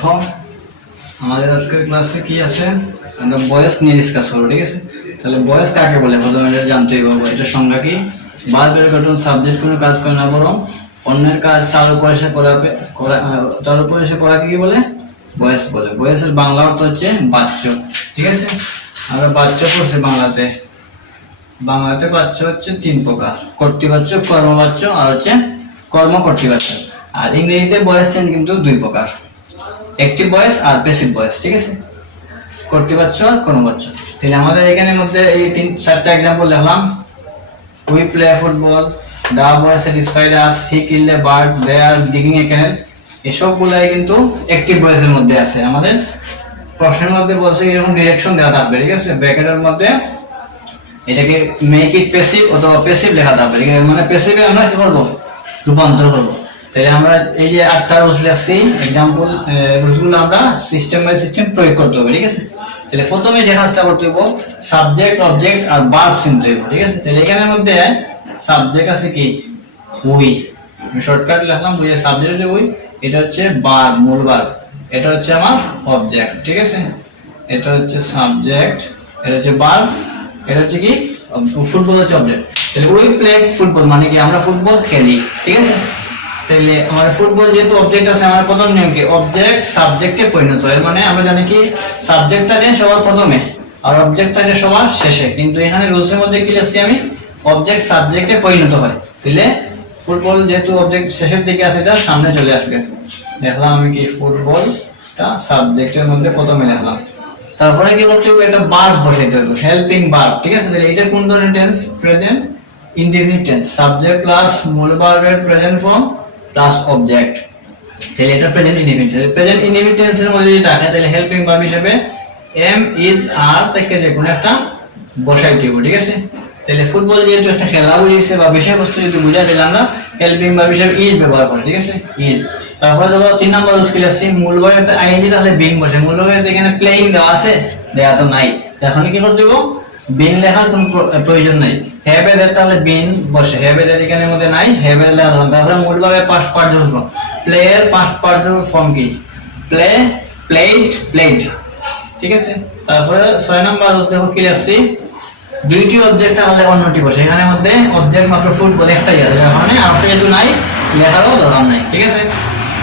দেখো আমাদের আজকের ক্লাসে কি আছে, আমরা বয়স নিয়ে ডিসকাস করবো। ঠিক আছে, তাহলে বয়স কাকে বলে প্রথমে এটা জানতেই হবে। এটা সংজ্ঞা কি? বারবার গঠন সাবজেক্ট কোনো কাজ করে না, বরং অন্যের কাজ তার উপর এসে করাকে কি বলে? বয়স বলে। বয়সের বাংলা অর্থ হচ্ছে বাচ্য। ঠিক আছে, আমরা বাচ্য পড়ছি বাংলাতে। বাংলাতে বাচ্য হচ্ছে তিন প্রকার: কর্তৃবাচ্য, কর্মবাচ্য আর হচ্ছে কর্মকর্তৃবাচ্য। আর ইংরেজিতে বয়স চেঞ্জ কিন্তু দুই প্রকার, অ্যাক্টিভ ভয়েস আর প্যাসিভ ভয়েস। ঠিক আছে, কর্তৃবাচ্য আর কর্মবাচ্য। তাহলে আমাদের এখানের মধ্যে এই চারটা एग्जांपल লিখলাম। We play football, the boy satisfied us, he killed a bird, they are digging a canal. এই সবগুলাই কিন্তু অ্যাক্টিভ ভয়েসের মধ্যে আছে। আমাদের প্রশ্নের মধ্যে বলছে এরকম ডিরেকশন দেওয়া থাকবে। ঠিক আছে, ব্র্যাকেটের মধ্যে এটাকে মেক ইট প্যাসিভ অথবা প্যাসিভ লেখা থাকবে। ঠিক আছে, মানে প্যাসিভে আমরা কি করব? রূপান্তর করব। তাহলে আমরা এই যে আটটা রুলস লিখছি, एग्जांपल রুলসগুলো আমরা সিস্টেম বাই সিস্টেম প্রয়োগ করতে হবে। ঠিক আছে, তাহলে প্রথমে যে কাজটা করতে হবে সাবজেক্ট, অবজেক্ট আর ভার্ব চিনতে হবে। ঠিক আছে, তাহলে এখানের মধ্যে সাবজেক্ট আছে কি? উই। আমি শর্টকাট লিখলাম, উই এর সাবজেক্ট হচ্ছে উই, এটা হচ্ছে ভার্ব, মূল ভার্ব। এটা হচ্ছে আমার অবজেক্ট। ঠিক আছে, এটা হচ্ছে সাবজেক্ট, এটা হচ্ছে ভার্ব, এটা হচ্ছে কি? ফুটবল হচ্ছে অবজেক্ট। তাহলে উই প্লে ফুটবল মানে কি? আমরা ফুটবল খেলি। ঠিক আছে, তাহলে আমাদের ফুটবল যেহেতু অবজেক্ট আছে, আমার প্রথম নিয়ম কি? অবজেক্ট সাবজেক্টে পরিণত হয়। মানে আমরা জানি কি সাবজেক্ট থাকে সবার প্রথমে আর অবজেক্ট থাকে সবার শেষে, কিন্তু এখানে রুলসের মধ্যে কি লিখছি আমি? অবজেক্ট সাবজেক্টে পরিণত হয়। তাহলে ফুটবল যেহেতু অবজেক্ট শেষের দিকে আছে, এটা সামনে চলে আসবে। দেখলাম আমি কি ফুটবলটা সাবজেক্টের মধ্যে প্রথমে লিখলাম। তারপরে কি করতে হবে? এটা ভার্ব বসাইতে হবে, হেল্পিং ভার্ব। ঠিক আছে, তাহলে এটা কোন ধরনের tense? Present indefinite tense. Subject plus মূল ভার্বের প্রেজেন্ট ফর্ম প্লাস অবজেক্ট। তাহলে এটা প্রেজেন্ট ইনডেফিনিট। প্রেজেন্ট ইনডেফিনিট টেন্সের মধ্যে যদি থাকে, তাহলে হেল্পিং ভার্ব হিসেবে এম, ইজ, আর থেকে যে কোনো একটা বসাইতে হবে। ঠিক আছে, তাহলে ফুটবল যেহেতু একটা খেলা বুঝিয়েছে বা বিষয়বস্তু যদি বুঝাই, তাহলে আমরা হেল্পিং ভার্ব হিসেবে ইজ ব্যবহার করি। ঠিক আছে, ইজ। তারপরে ধরো 3 নম্বর স্কিল আছে মূল ভার্বে আইএনজি, তাহলে বিং বসে। মূল ভার্বে এখানে প্লেইং দেওয়া আছে, দেয়া তো নাই, এখন কি করতে হবে? বিন লেখার কোনো প্রয়োজন নাই। হ্যাভ এ দ্যাট, তাহলে বিন বসে। হ্যাভ এ দ্যাট এখানে মধ্যে নাই, হ্যাভ এ লেখা হবে। তারপরে মূল ভাবে পাস্ট পার্টিসিপল ফর্ম। প্লে এর পাস্ট পার্টিসিপল ফর্ম কি? Play, played, played. ঠিক আছে, তারপরে 6 নম্বর দেখো কি আছে? দুইটি অবজেক্ট তাহলে অন্যটি বসে। এখানে মধ্যে অবজেক্ট মাত্র ফুটবল একটাই আছে, মানে আরেকটা যেহেতু নাই, লেখারও দরকার নাই। ঠিক আছে,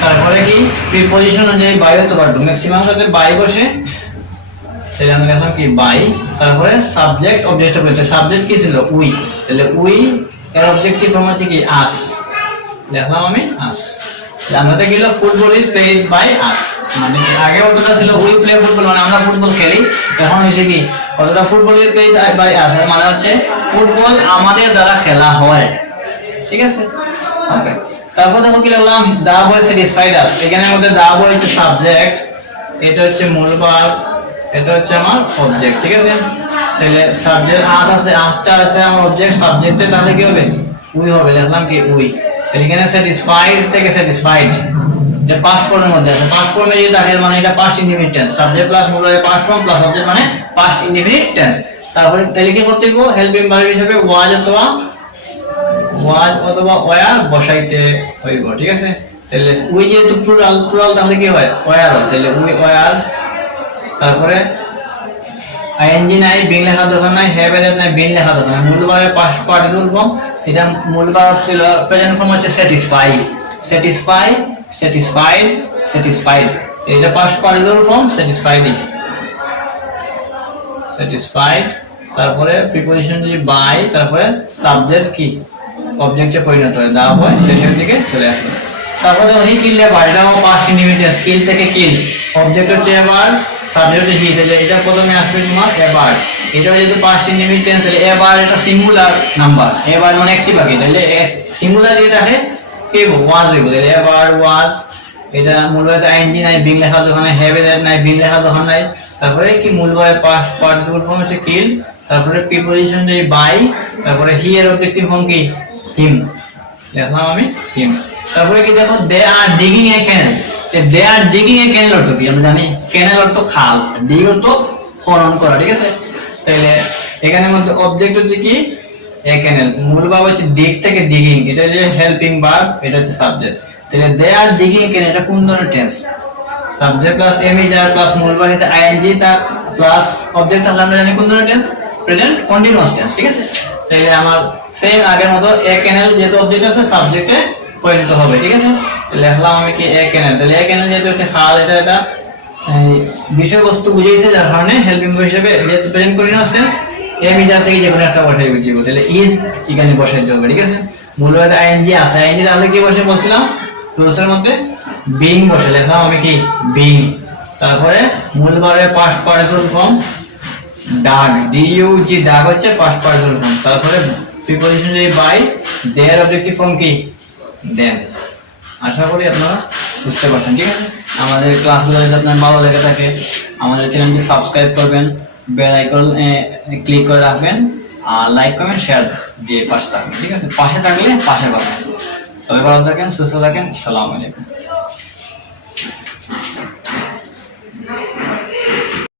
তারপরে কি প্রিপজিশন অনুযায়ী বাই অথবা টু, ম্যাক্সিমাম সাথে বাই বসে, তাহলে আমরা লিখলাম কি? বাই। তারপরে সাবজেক্ট অবজেক্ট বলতে সাবজেক্ট কি ছিল? উই, তাহলে উই এর অবজেক্টিভ ফর্ম হচ্ছে কি? আস, লিখলাম আমি আস। জানাতে গেল football is played by us, মানে আগে অর্থটা ছিল উই প্লে ফুটবল মানে আমরা ফুটবল খেলি। এখন হইছে কি? অর্থটা football is played by us মানে হচ্ছে ফুটবল আমাদের দ্বারা খেলা হয়। ঠিক আছে, ওকে। তারপর দেখো কি লিখলাম? দা বয় স্যাটিসফাইড আস। এখানের মধ্যে দা বয় হচ্ছে সাবজেক্ট, এটা হচ্ছে মূল ভার্ব, এটা হচ্ছে আমার অবজেক্ট। ঠিক আছে, তাহলে সাবজেক্ট আস আছে, আসটা আছে আমার অবজেক্ট, সাবজেক্টে তাহলে কি হবে? উই হবে, লিখলাম কি? উই। তাহলে এখানে স্যাটিসফাইড থেকে স্যাটিসফাইড, যে পাস্ট ফর্মের মধ্যে আছে। পাস্ট ফর্মে যদি থাকে মানে এটা past indefinite tense. Subject plus মূল verb past form plus object মানে পাস্ট ইনডিফিনিট টেন্স। তারপরে তাহলে কি করতে হবে? হেল্পিং ভার্ব হিসেবে ওয়াজ অথবা ওয়ার বসাইতে হইব। ঠিক আছে, তাহলে উই যেহেতু প্লুরাল, তাহলে কি হয়? ওয়ার হয়, তাহলে উই ওয়ার। তারপরে আইএনজি নাই, বিং লেখা দরকার নাই, হ্যাভ এর নাই, বিং লেখা দরকার নাই। মূল ভাবে পাস্ট পার্টিসিপল ফর্ম, এটা মূল ভাব ছিল। প্রেজেন্ট ফর্ম হচ্ছে স্যাটিসফাই, স্যাটিসফাই, স্যাটিসফাইড, স্যাটিসফাইড। এটা past participle form satisfied, satisfied. তারপরে প্রিপজিশন যদি বাই, তারপরে সাবজেক্ট কি? অবজেক্টে পরিণত হয়, দা হয়, শেষের দিকে চলে আসে। তারপরে হি কিলড এ বার্ড, এটাও পাস্ট ইনডিফিনিট। কিল থেকে কিল, অবজেক্ট হচ্ছে এবার, সাবজেক্ট হচ্ছে হি, তাহলে এটা প্রথমে আসবে তোমার এবার। এটা যেহেতু পাস্ট ইনডিফিনিট টেন্স, তাহলে এবার এটা সিঙ্গুলার নাম্বার, এবার মানে একটি বাকি, তাহলে সিঙ্গুলার দিয়ে থাকে কি? ওয়াজ হইব, তাহলে এবার ওয়াজ। এটা মূল ভাবে আইএনজি নাই, বিং লেখা দরকার নাই, হ্যাভ এর নাই, বিং লেখা দরকার নাই। তারপরে কি মূল ভাবে পাস্ট পার্টিসিপল ফর্ম হচ্ছে কিল, তারপরে প্রিপজিশন যদি বাই, তারপরে হি এর অবজেক্টিভ ফর্ম কি? হিম, লিখলাম আমি হিম। তারপরে কি দেখো? দে are digging a cancel. They are digging a ক্যানেল অর্থ কি? আমরা জানি ক্যানেল অর্থ খাল, ডিগ অর্থ খনন করা। ঠিক আছে, তাহলে এখানের মধ্যে অবজেক্ট হচ্ছে কি? এ ক্যানেল। মূল ভাব হচ্ছে ডিগ থেকে ডিগিং, এটা যে হেল্পিং ভার্ব, এটা হচ্ছে সাবজেক্ট। তাহলে দে আর ডিগিং এ ক্যানেল, এটা কোন ধরনের tense? Subject plus am is are plus মূল বাক্যে আইএনজি তার প্লাস অবজেক্ট তাহলে আমরা জানি কোন ধরনের টেন্স, প্রেজেন্ট কন্টিনিউয়াস টেন্স। ঠিক আছে, তাহলে আমার সেম আগের মতো এ ক্যানেল যেহেতু অবজেক্ট আছে সাবজেক্টে পরিণত হবে। ঠিক আছে, লিখলাম আমি কি এ ক্যানেল, তাহলে এ ক্যানেল যেহেতু একটা খাল, এটা বিষয়বস্তু বুঝিয়েছে, যার কারণে হেল্পিং ভার্ব হিসেবে যেহেতু present continuous tense am is are থেকে যে কোনো একটা বসাই দিব, তাহলে ইজ এখানে বসাইতে হবে। ঠিক আছে, মূল বাক্যে আইএনজি আছে, আইএনজি তাহলে কি বসে বলছিলাম ক্লোজের মধ্যে বিং বসে লিখলাম আমি কি বিং। তারপরে মূল ভার্বের past participle form dug, D U G dug হচ্ছে পাস্ট পার্টিসিপল ফর্ম। তারপরে প্রিপোজিশন যে বাই, দেয়ার অবজেক্টিভ ফর্ম কি দেন। আশা করি আপনারা বুঝতে পারছেন। ঠিক আছে, আমাদের ক্লাসগুলো যদি আপনার ভালো লেগে থাকে আমাদের চ্যানেলটি সাবস্ক্রাইব করবেন, বেল আইকন ক্লিক করে রাখবেন, আর লাইক কমেন্ট শেয়ার দিয়ে পাশে থাকবেন। ঠিক আছে, পাশে থাকলে পাশে পাবেন। তবে ভালো থাকেন, সুস্থ থাকেন, আসসালামু আলাইকুম।